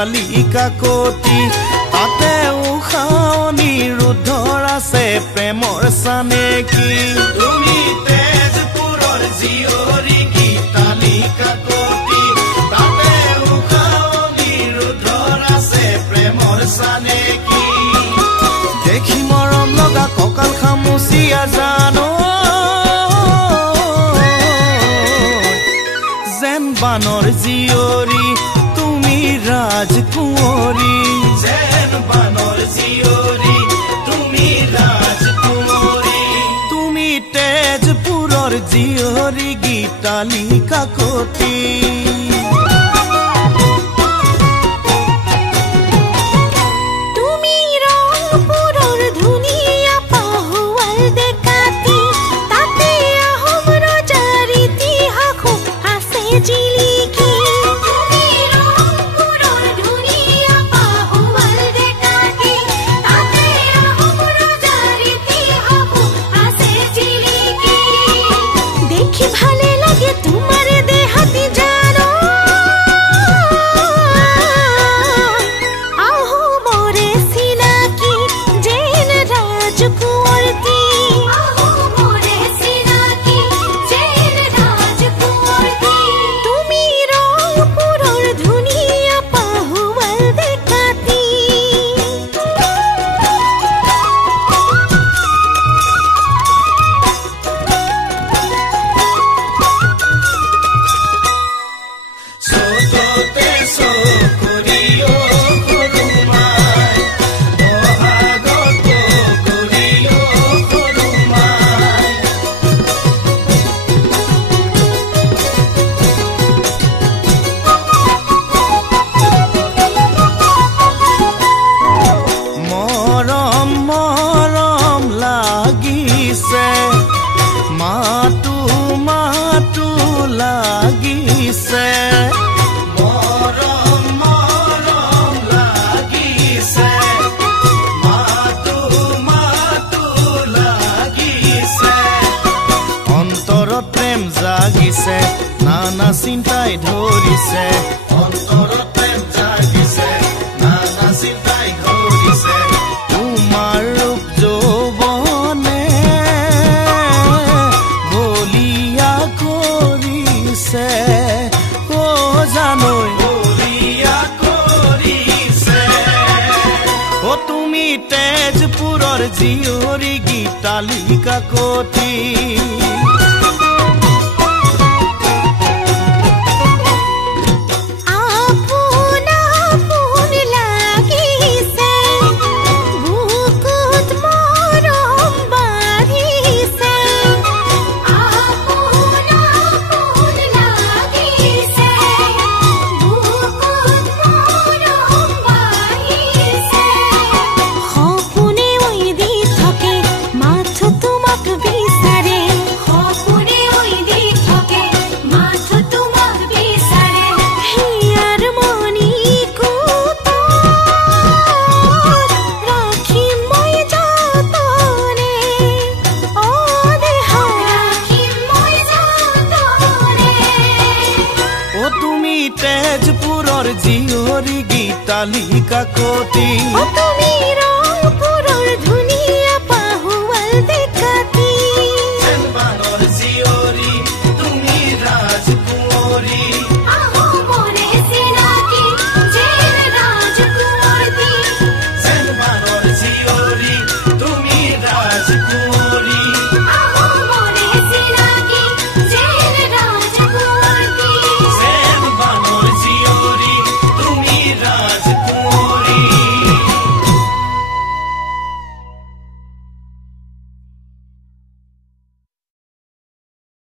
গীতালি কাকতি তাতে উখাৱনি ৰুদ্ধৰ আছে প্ৰেমৰ চানেকি তুমি তেজপুৰৰ জীয়ৰী গীতালি কাকতি তাতে উখাৱনি ৰুদ্ধৰ আছে প্ৰেমৰ চানেকি দেখি মৰম লগা কঁকাল খামুচিয়া জানো যেন বানৰ জীয়ৰী তুমি ৰাজকুঁৱৰী যেন বানৰ জীয়ৰী তুমি ৰাজকুঁৱৰী তুমি তেজপুৰৰ জীয়ৰী গীতালি কাকতি নানা চিন্তাই ধৰিছে অন্তৰত প্ৰেম জাগিছে নানা চিন্তাই ধৰিছে তোমাৰ ৰূপ যৌৱনে বলিয়া কৰিছে ও জানৈ বলিয়া কৰিছে ও তুমি তেজপুৰৰ জীয়ৰী গীতালি কাকতি তেজপুৰৰ জীয়ৰী গীতালি কাকতি